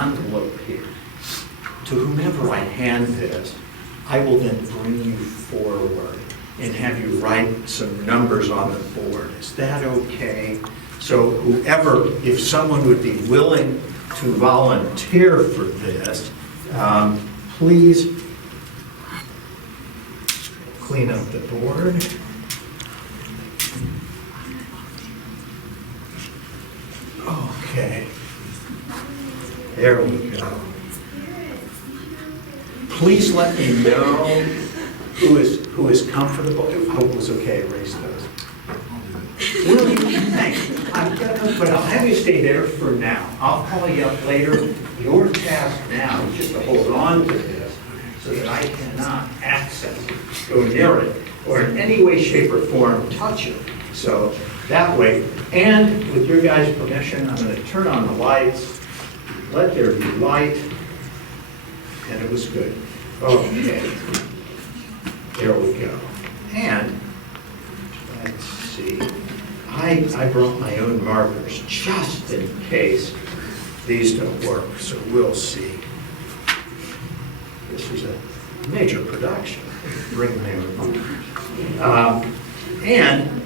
envelope here. To whomever I hand this, I will then bring you forward and have you write some numbers on the board. Is that okay? So whoever, if someone would be willing to volunteer for this, please clean up the board. Okay. There we go. Please let me know who is comfortable. Oh, it was okay, erase those. Will you? Thank you. But I'll have you stay there for now. I'll call you up later. Your task now is just to hold on to this so that I cannot access it, go near it, or in any way, shape, or form touch it. So that way, and with your guys' permission, I'm going to turn on the lights, let there be light, and it was good. Okay, there we go. And let's see, I brought my own markers just in case these don't work, so we'll see. This is a major production. Bring my own markers. And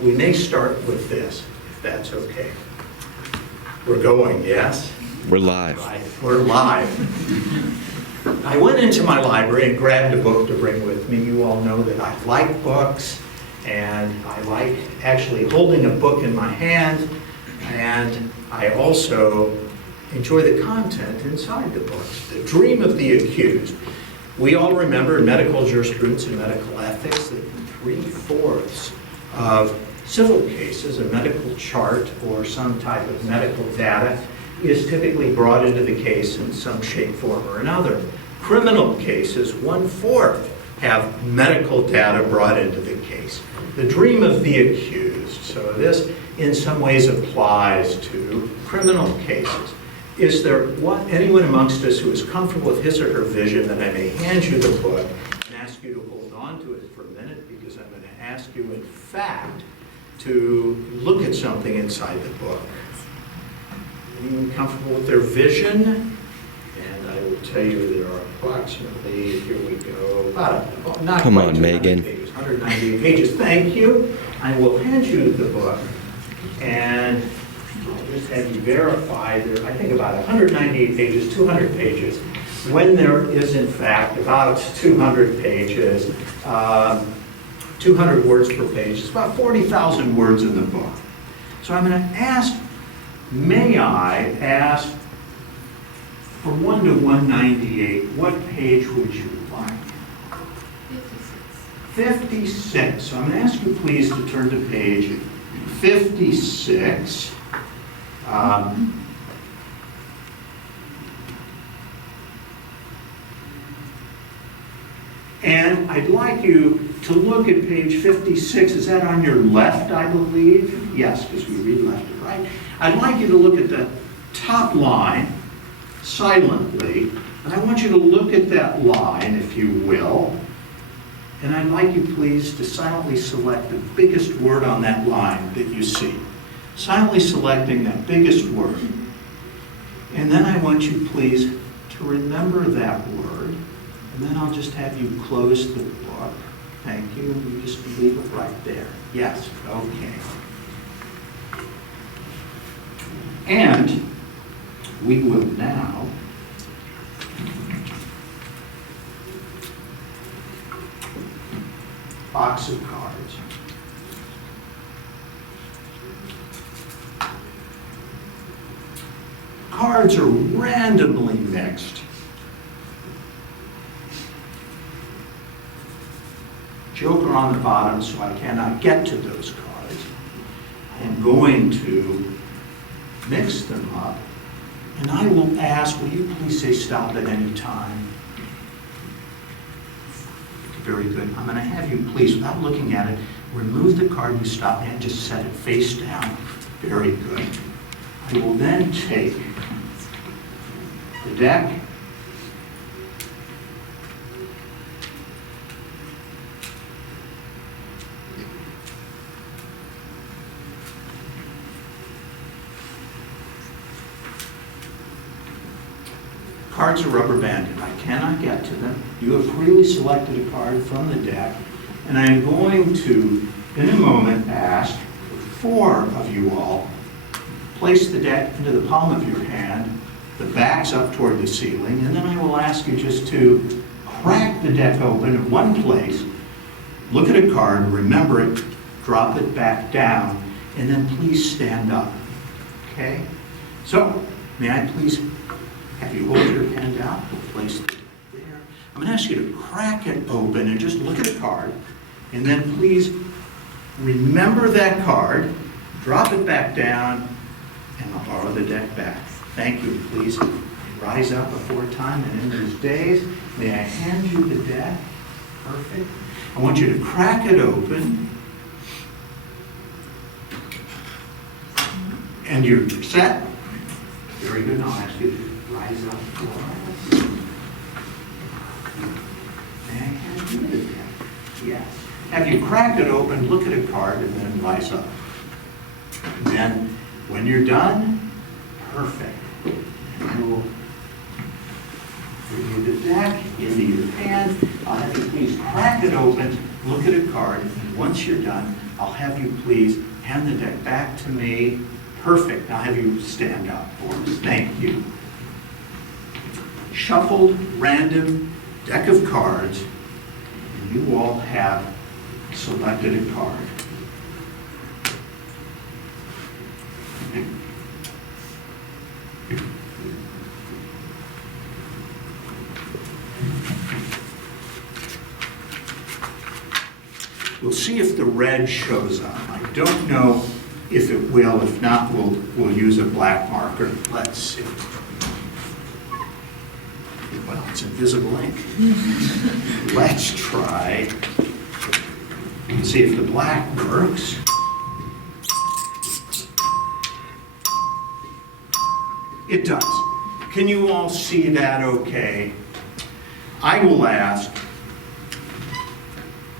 we may start with this, if that's okay. We're going, yes? We're live. Right, we're live. I went into my library and grabbed a book to bring with me. You all know that I like books, and I like actually holding a book in my hand, and I also enjoy the content inside the books. The Dream of the Accused. We all remember in medical jurisprudence and medical ethics that 3/4 of civil cases, a medical chart or some type of medical data is typically brought into the case in some shape, form, or another. Criminal cases, 1/4 have medical data brought into the case. The dream of the accused. So this in some ways applies to criminal cases. Is there anyone amongst us who is comfortable with his or her vision that I may hand you the book and ask you to hold on to it for a minute, because I'm going to ask you, in fact, to look at something inside the book. Anyone comfortable with their vision? And I will tell you there are approximately, here we go, about not Come quite on, 200 Megan. pages, 198 pages. Thank you. I will hand you the book, and I'll just have you verify there, I think about 198 pages, 200 pages, when there is in fact about 200 pages, 200 words per page. It's about 40,000 words in the book. So I'm going to ask, may I ask, for 1 to 198, what page would you like? 56. So I'm going to ask you please to turn to page 56. And I'd like you to look at page 56. Is that on your left, I believe? Yes, because we read left and right. I'd like you to look at the top line silently. And I want you to look at that line, if you will. And I'd like you, please, to silently select the biggest word on that line that you see. Silently selecting that biggest word. And then I want you, please, to remember that word. And then I'll just have you close the book. Thank you. You just leave it right there. Yes, okay. And we will now box of cards. Cards are randomly mixed. Joker on the bottom, so I cannot get to those cards. I am going to mix them up, and I will ask, will you please say stop at any time? Very good. I'm going to have you please, without looking at it, remove the card you stop and just set it face down. Very good. I will then take the deck, cards are rubber banded. I cannot get to them. You have freely selected a card from the deck, and I am going to, in a moment, ask 4 of you all, place the deck into the palm of your hand, the back's up toward the ceiling, and then I will ask you just to crack the deck open in one place, look at a card, remember it, drop it back down, and then please stand up. Okay? So, may I please have you hold your pen down? We'll place it there. I'm going to ask you to crack it open and just look at a card, and then please remember that card, drop it back down, and I'll borrow the deck back. Thank you. Please rise up before time and in those days. May I hand you the deck? Perfect. I want you to crack it open. And you're set? Very good. I'll ask you to rise up for us. May I hand you the deck? Yes. Have you cracked it open, look at a card, and then rise up. And then, when you're done, perfect. And I will give you the deck into your hand. I'll have you please crack it open, look at a card, and once you're done, I'll have you please hand the deck back to me. Perfect. I'll have you stand up for us. Thank you. Shuffled, random deck of cards, and you all have selected a card. We'll see if the red shows up. I don't know if it will. If not, we'll use a black marker. Let's see. Well, it's invisible ink. Let's try. See if the black works. It does. Can you all see that okay? I will ask,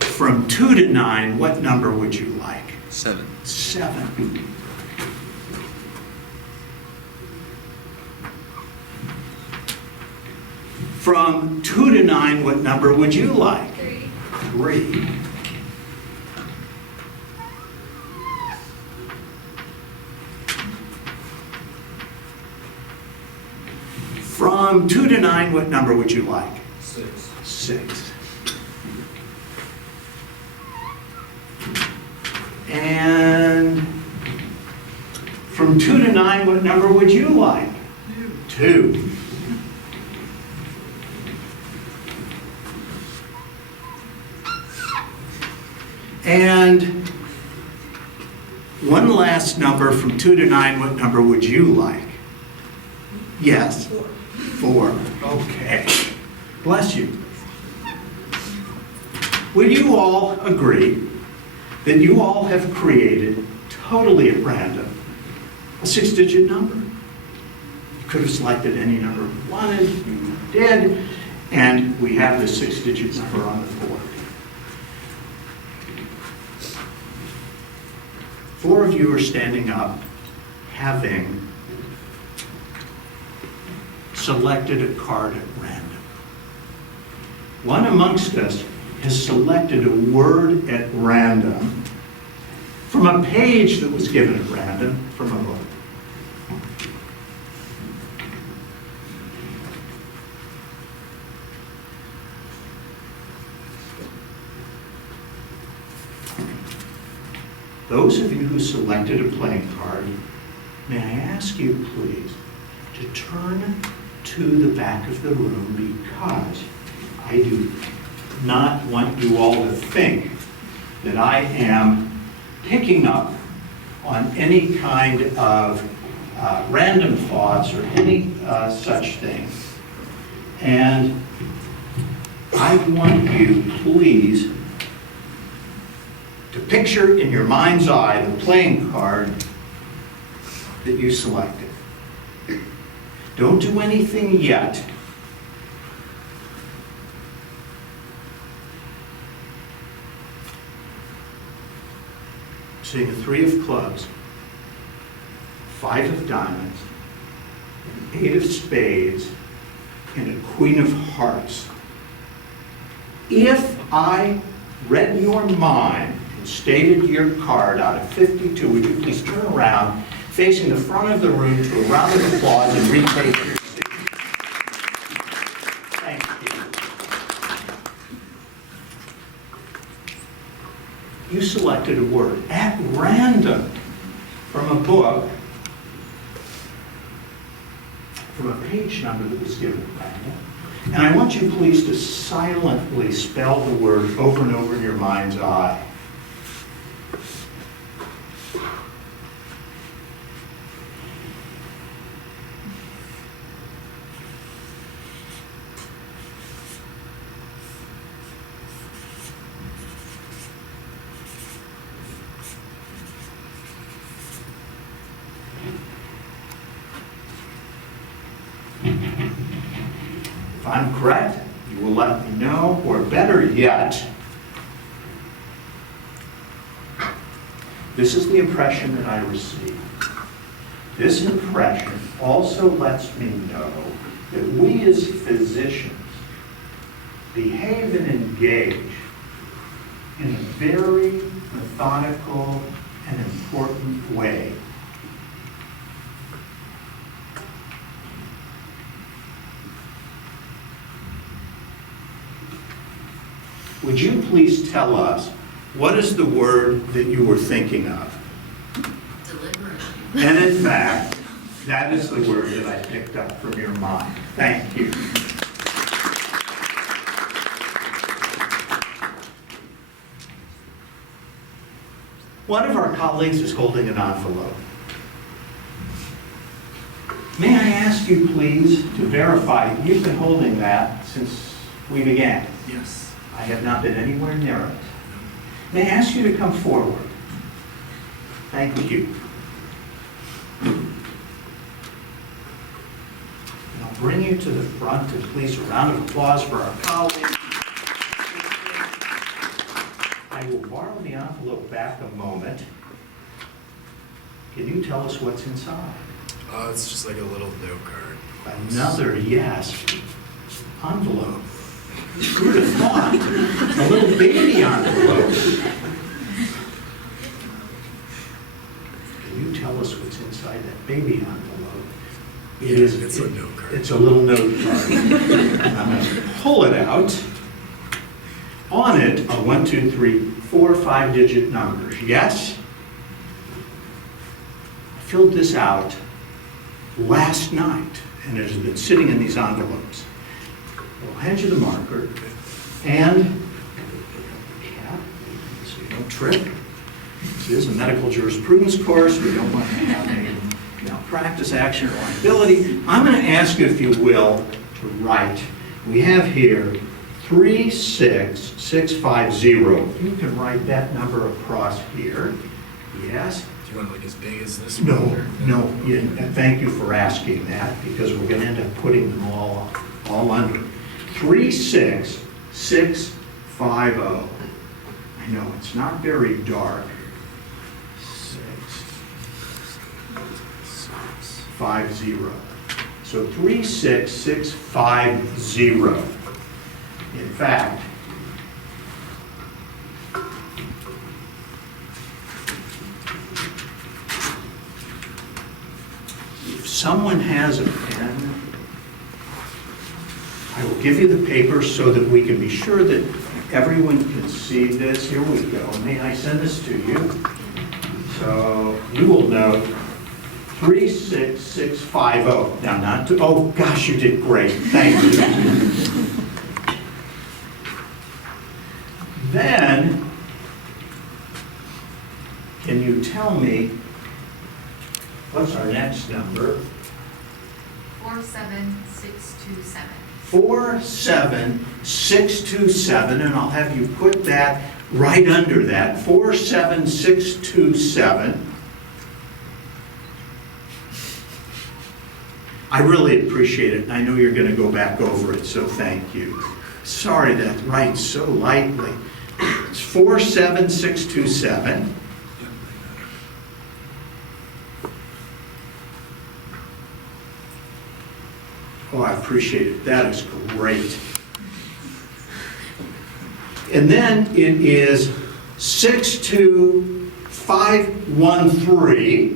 from 2 to 9, what number would you like? 7. 7. From 2 to 9, what number would you like? 3. 3. From 2 to 9, what number would you like? 6. 6. And from 2 to 9, what number would you like? 2. And one last number, from 2 to 9, what number would you like? Yes. 4. Okay. Bless you. Would you all agree that you all have created, totally at random, a 6-digit number? You could have selected any number you wanted, you did, and we have the 6-digit number on the board. 4 of you are standing up, having selected a card at random. One amongst us has selected a word at random from a page that was given at random from a book. Those of you who selected a playing card, may I ask you please to turn to the back of the room, because I do not want you all to think that I am picking up on any kind of random thoughts or any such thing. And I want you, please, to picture in your mind's eye the playing card that you selected. Don't do anything yet. Seeing a 3 of clubs, 5 of diamonds, an 8 of spades, and a Queen of Hearts. If I read your mind and stated your card out of 52, would you please turn around, facing the front of the room to a round of applause and retake your seat? Thank you. You selected a word at random from a book, from a page number that was given at random. And I want you please to silently spell the word over and over in your mind's eye. If I'm correct, you will let me know, or better yet, this is the impression that I received. This impression also lets me know that we as physicians behave and engage in a very methodical and important way. Would you please tell us, what is the word that you were thinking of? Deliberate. And in fact, that is the word that I picked up from your mind. Thank you. One of our colleagues is holding an envelope. May I ask you please to verify you've been holding that since we began? Yes. I have not been anywhere near it. May I ask you to come forward? Thank you. And I'll bring you to the front, and please a round of applause for our colleague. I will borrow the envelope back a moment. Can you tell us what's inside? It's just like a little note card. Another, yes, envelope. Who would have thought? A little baby envelope. Can you tell us what's inside that baby envelope? It's a note card. It's a little note card. I'm going to pull it out. On it are 1, 2, 3, 4, 5-digit numbers. Yes? I filled this out last night, and it has been sitting in these envelopes. We'll hand you the marker and cap so you don't trip. This is a medical jurisprudence course. We don't want to have any malpractice action or liability. I'm going to ask you, if you will, to write. We have here 36650. You can write that number across here. Yes? Do you want like as big as this No, one? no. Yeah, thank you for asking that, because we're going to end up putting them all under. 36650. I know it's not very dark. 650. So 36650. In fact, if someone has a pen, I will give you the paper so that we can be sure that everyone can see this. Here we go. May I send this to you? So you will note 36650. Now, not to, oh gosh, you did great. Thank you. Then, can you tell me what's our next number? 47627. 47627, and I'll have you put that right under that. 47627. I really appreciate it, and I know you're going to go back over it, so thank you. Sorry that writes so lightly. It's 47627. Oh, I appreciate it. That is great. And then it is 62513.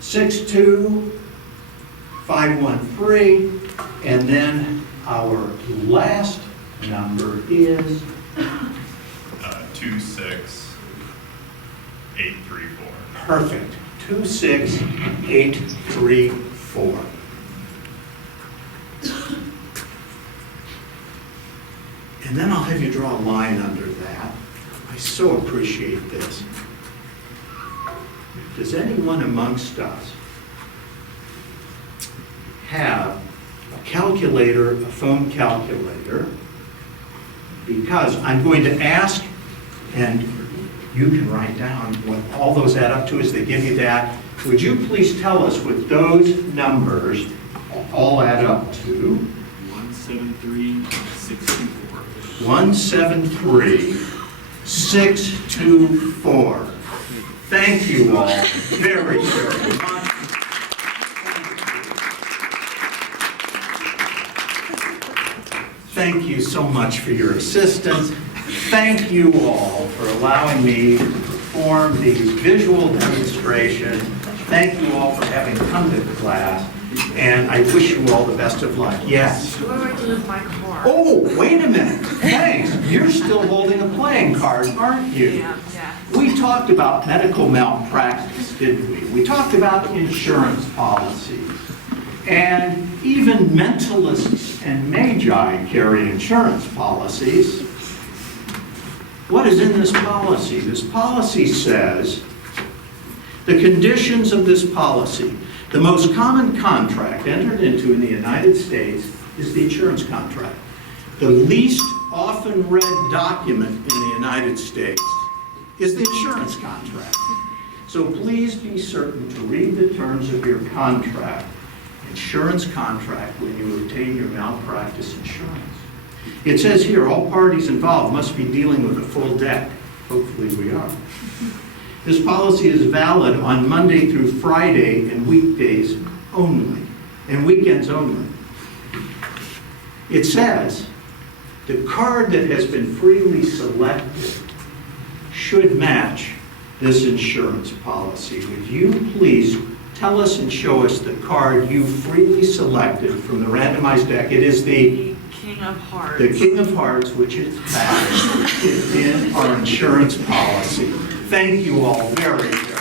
Six two 513, and then our last number is 26834. perfect, 26834. And then I'll have you draw a line under that. I so appreciate this. Does anyone amongst us have a calculator, a phone calculator? Because I'm going to ask, and you can write down what all those add up to as they give you that. Would you please tell us what those numbers all add up to? 173,624. 173,624. Thank you all very, very much. Thank you so much for your assistance. Thank you all for allowing me to perform these visual demonstrations. Thank you all for having come to the class, and I wish you all the best of luck. Yes? What do I do with my car? Oh, wait a minute. Thanks. You're still holding a playing card, aren't you? Yeah. We talked about medical malpractice, didn't we? We talked about insurance policies. And even mentalists and magi carry insurance policies. What is in this policy? This policy says the conditions of this policy. The most common contract entered into in the United States is the insurance contract. The least often read document in the United States is the insurance contract. So please be certain to read the terms of your contract, insurance contract, when you obtain your malpractice insurance. It says here, all parties involved must be dealing with a full deck. Hopefully we are. This policy is valid on Monday through Friday and weekdays only, and weekends only. It says the card that has been freely selected should match this insurance policy. Would you please tell us and show us the card you freely selected from the randomized deck? It is the King of Hearts. the King of Hearts, which is back in our insurance policy. Thank you all very much.